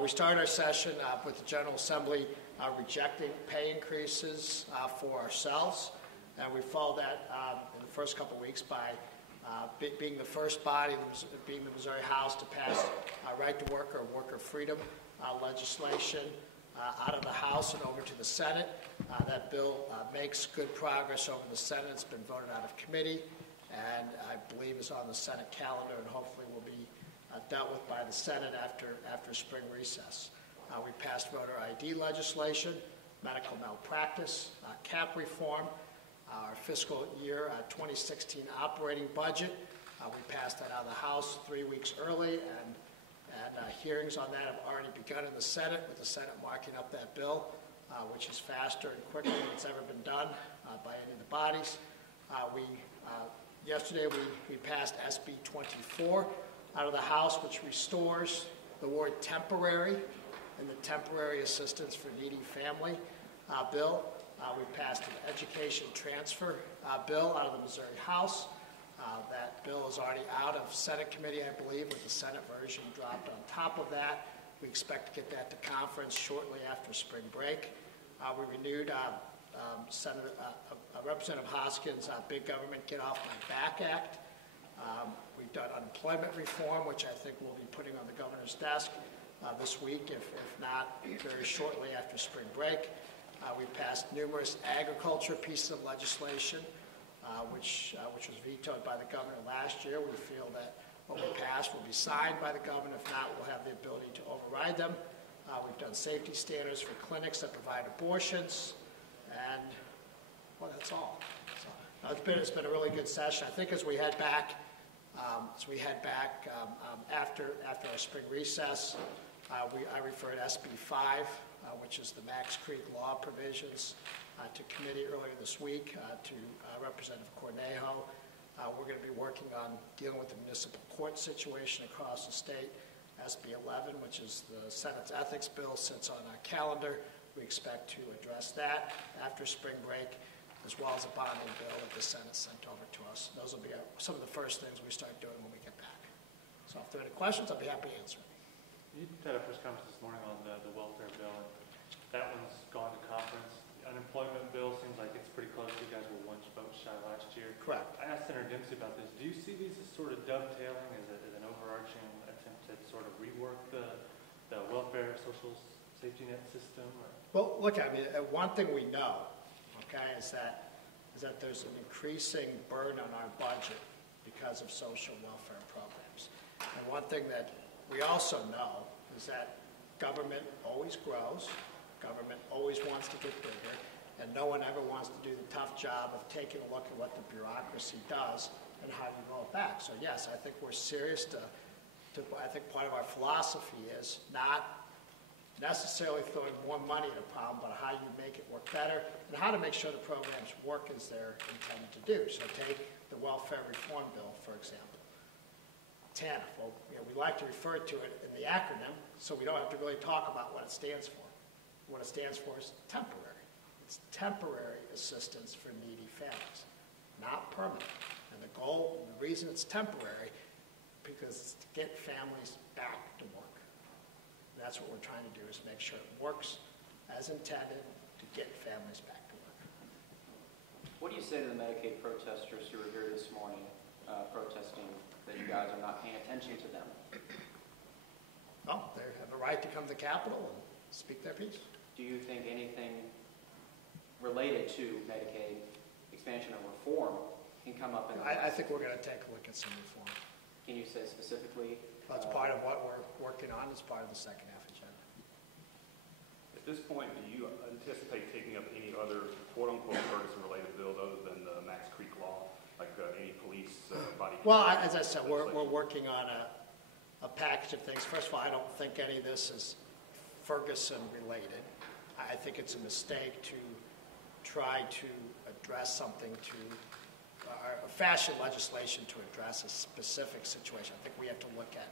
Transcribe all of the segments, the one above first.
We started our session with the General Assembly rejecting pay increases for ourselves, and we followed that in the first couple of weeks by being the first body, being the Missouri House, to pass right to work or worker freedom legislation out of the House and over to the Senate. That bill makes good progress over the Senate. It's been voted out of committee, and I believe is on the Senate calendar, and hopefully will be dealt with by the Senate after spring recess. We passed voter ID legislation, medical malpractice, cap reform, our fiscal year 2016 operating budget. We passed that out of the House 3 weeks early, and hearings on that have already begun in the Senate, with the Senate marking up that bill, which is faster and quicker than it's ever been done by any of the bodies. Yesterday we passed SB 24 out of the House, which restores the word temporary in the Temporary Assistance for Needy Family bill. We passed an education transfer bill out of the Missouri House. That bill is already out of Senate committee, I believe, with the Senate version dropped on top of that. We expect to get that to conference shortly after spring break. We renewed Representative Hoskins' Big Government Get Off My Back Act. We've done unemployment reform, which I think we'll be putting on the governor's desk this week, if not very shortly after spring break. We passed numerous agriculture pieces of legislation, which was vetoed by the governor last year. We feel that what we passed will be signed by the governor. If not, we'll have the ability to override them. We've done safety standards for clinics that provide abortions, and well, that's all. So it's been a really good session. I think as we head back after our spring recess, I referred SB 5, which is the Max Creek law provisions, to committee earlier this week to Representative Cornejo. We're going to be working on dealing with the municipal court situation across the state. SB 11, which is the Senate's ethics bill, sits on our calendar. We expect to address that after spring break, as well as a bonding bill that the Senate sent over to us. Those will be some of the first things we start doing when we get back. So if there are any questions, I'll be happy to answer. You had a press conference this morning on the welfare bill, and that one's gone to conference. The unemployment bill seems like it's pretty close. You guys were one vote shy last year. Correct. I asked Senator Dempsey about this. Do you see these as sort of dovetailing, as an overarching attempt to sort of rework the welfare social safety net system? Or? Well, look, I mean, one thing we know, okay, is that there's an increasing burden on our budget because of social welfare programs. And one thing that we also know is that government always grows, government always wants to get bigger, and no one ever wants to do the tough job of taking a look at what the bureaucracy does and how you roll it back. So yes, I think we're serious I think part of our philosophy is not necessarily throwing more money at a problem, but how you make it work better and how to make sure the programs work as they're intended to do. So take the welfare reform bill, for example. TANF, well, we like to refer to it in the acronym, so we don't have to really talk about what it stands for. What it stands for is temporary. It's temporary assistance for needy families, not permanent. And the goal, and the reason it's temporary, because it's to get families back to work. And that's what we're trying to do, is make sure it works as intended to get families back to work. What do you say to the Medicaid protesters who were here this morning protesting that you guys are not paying attention to them? Well, they have a right to come to the Capitol and speak their piece. Do you think anything related to Medicaid expansion or reform can come up in I think we're going to take a look at some reform. Can you say specifically? That's part of what we're working on as part of the second half agenda. At this point, do you anticipate taking up any other quote-unquote Ferguson-related bills other than the Max Creek law, like any police body? Well, as I said, we're working on a package of things. First of all, I don't think any of this is Ferguson-related. I think it's a mistake to try to address something fashion legislation to address a specific situation. I think we have to look at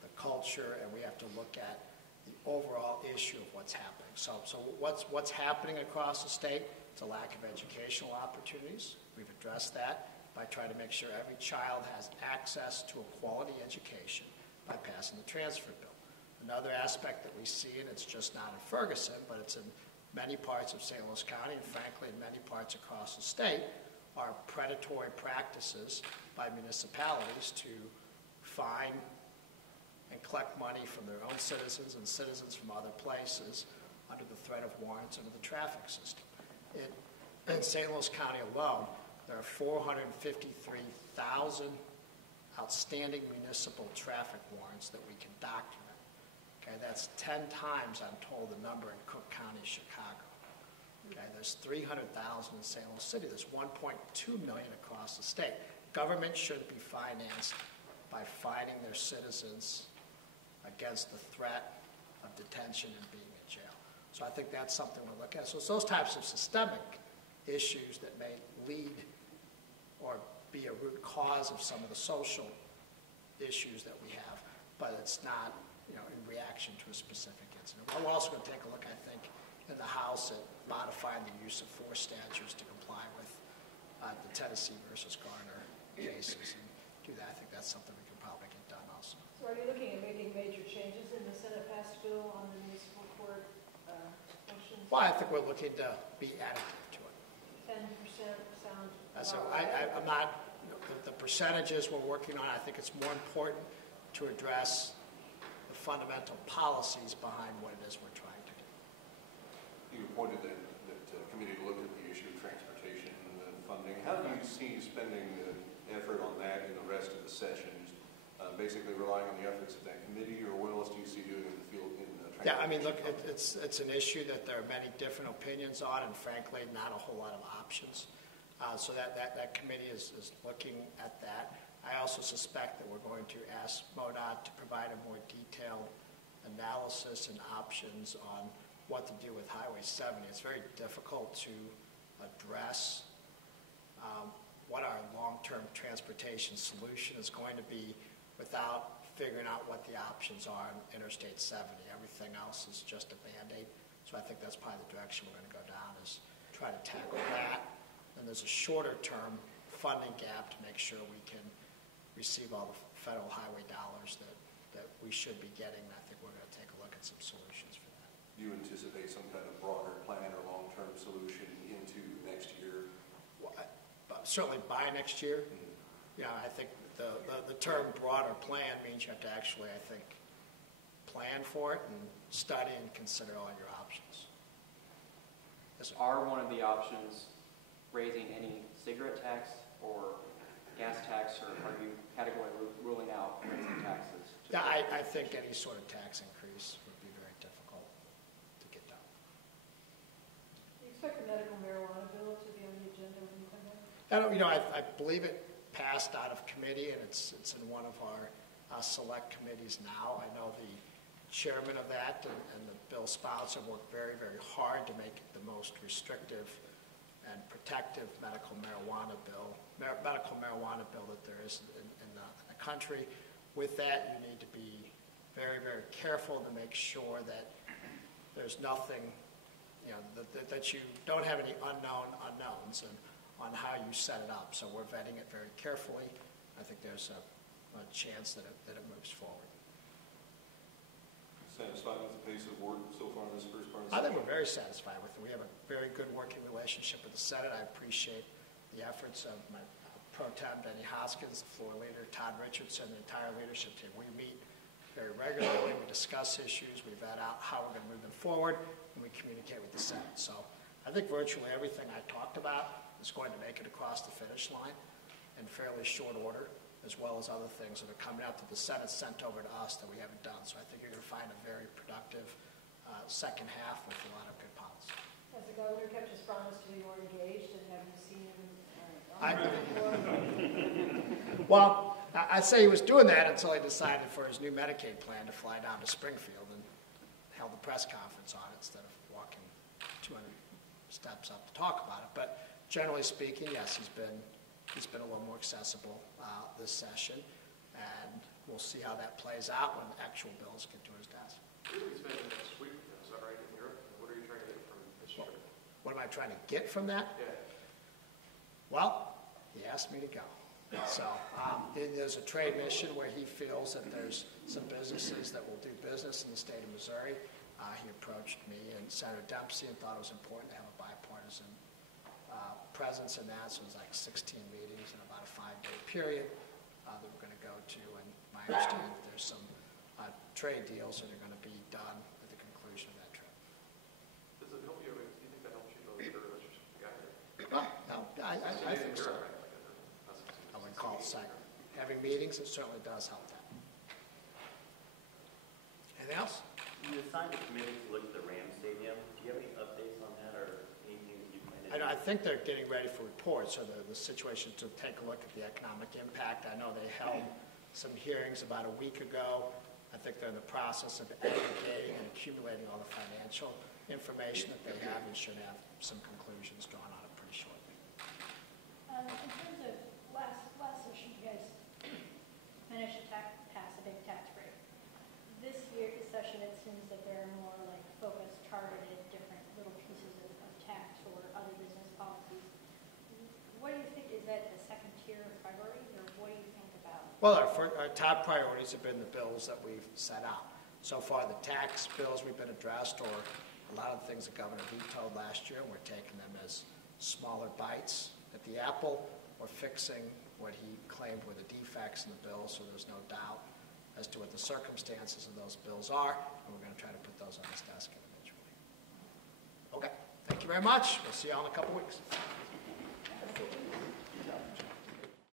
the culture and we have to look at the overall issue of what's happening. So what's happening across the state? It's a lack of educational opportunities. We've addressed that by trying to make sure every child has access to a quality education by passing the transfer bill. Another aspect that we see, and it's just not in Ferguson, but it's in many parts of St. Louis County, and frankly in many parts across the state, are predatory practices by municipalities to fine and collect money from their own citizens and citizens from other places under the threat of warrants under the traffic system. In St. Louis County alone, there are 453,000 outstanding municipal traffic warrants that we can document. Okay, that's 10 times, I'm told, the number in Cook County, Chicago. Okay, there's 300,000 in St. Louis City. There's 1.2 million across the state. Government should be financed by fining their citizens against the threat of detention and being in jail. So I think that's something we're looking at. So it's those types of systemic issues that may lead or be a root cause of some of the social issues that we have, but it's not, in reaction to a specific incident. We're also going to take a look, I think, in the House at modifying the use of force statutes to comply with the Tennessee versus Garner cases and do that. I think that's something we can probably get done also. So are you looking at making major changes in the Senate-passed bill on the municipal court functions? Well, I think we're looking to be additive to it. 10% sound So about right. I'm not, the percentages we're working on, I think it's more important to address the fundamental policies behind what it is we're trying to do. You appointed that committee to look at the issue of transportation and funding. How do you see spending effort on that in the rest of the session? Basically relying on the efforts of that committee, or what else do you see doing in the field in transportation? Yeah, I mean, look, it's an issue that there are many different opinions on, and frankly, not a whole lot of options. So that committee is looking at that. I also suspect that we're going to ask MoDOT to provide a more detailed analysis and options on what to do with Highway 70. It's very difficult to address what our long-term transportation solution is going to be without figuring out what the options are on Interstate 70. Everything else is just a Band-Aid. So I think that's probably the direction we're going to go down, is try to tackle that. And there's a shorter-term funding gap to make sure we can receive all the federal highway dollars that we should be getting. I think we're going to take a look at some solutions for that. Do you anticipate some kind of broader plan or long-term solution into next year? Well, certainly by next year. Mm-hmm. I think the term broader plan means you have to actually, I think, plan for it and study and consider all your options. Yes, sir. Are one of the options raising any cigarette tax or gas tax, or are you categorically ruling out raising taxes? Yeah, I think any sort of tax increase would be very difficult to get done. Do you expect the medical marijuana bill to be on the agenda when you come back? I believe it passed out of committee, and it's in one of our select committees now. I know the chairman of that and the bill sponsor worked very, very hard to make it the most restrictive and protective medical marijuana bill that there is in the country. With that, you need to be very, very careful to make sure that there's nothing, that you don't have any unknowns and on how you set it up. So we're vetting it very carefully. I think there's a chance that it moves forward. Satisfied with the pace of work so far in this first part of the I think session? we're very satisfied with it. We have a very good working relationship with the Senate. I appreciate the efforts of my pro tem, Benny Hoskins, the floor leader, Todd Richardson, the entire leadership team. We meet very regularly. We discuss issues. We vet out how we're going to move them forward, and we communicate with the Senate. So I think virtually everything I talked about is going to make it across the finish line in fairly short order, as well as other things that are coming out that the Senate sent over to us that we haven't done. So I think you're going to find a very productive second half with a lot of good policy. Has the governor kept his promise to be more engaged, and have you seen him Well, I'd say he was doing that until he decided for his new Medicaid plan to fly down to Springfield and held a press conference on it instead of walking 200 steps up to talk about it. But generally speaking, yes, he's been a little more accessible this session, and we'll see how that plays out when the actual bills get to his desk. He's been next week, is that right, in Europe? What are you trying to get from this year? What am I trying to get from that? Yeah. Well, he asked me to go. So there's a trade mission where he feels that there's some businesses that will do business in the state of Missouri. He approached me and Senator Dempsey and thought it was important to have a bipartisan presence in that. So it was like 16 meetings in about a 5-day period that we're going to go to. And my understanding is there's some trade deals that are going to be done at the conclusion of that trip. Does it help you, do you think that helps you build better relationship with the guy? Well, no, I think so. I wouldn't call it second. Having meetings, it certainly does help that. Anything else? You assigned a committee to look at the Ram Stadium. Do you have any updates on that or anything that you plan to do? I think they're getting ready for reports, so the situation to take a look at the economic impact. I know they held some hearings about a week ago. I think they're in the process of aggregating and accumulating all the financial information that they have and should have some conclusions drawn on it pretty shortly. In terms of last session, you guys managed to pass a big tax break. This year's session, it seems that there are more like focused, targeted, different little pieces of tax or other business policies. What do you think, is that the second tier of priorities, or what do you think about? Well, our top priorities have been the bills that we've set out. So far, the tax bills we've been addressed, or a lot of the things the governor vetoed last year, and we're taking them as smaller bites at the apple, or fixing what he claimed were the defects in the bill, so there's no doubt as to what the circumstances of those bills are, and we're going to try to put those on his desk individually. Okay, thank you very much. We'll see you all in a couple weeks.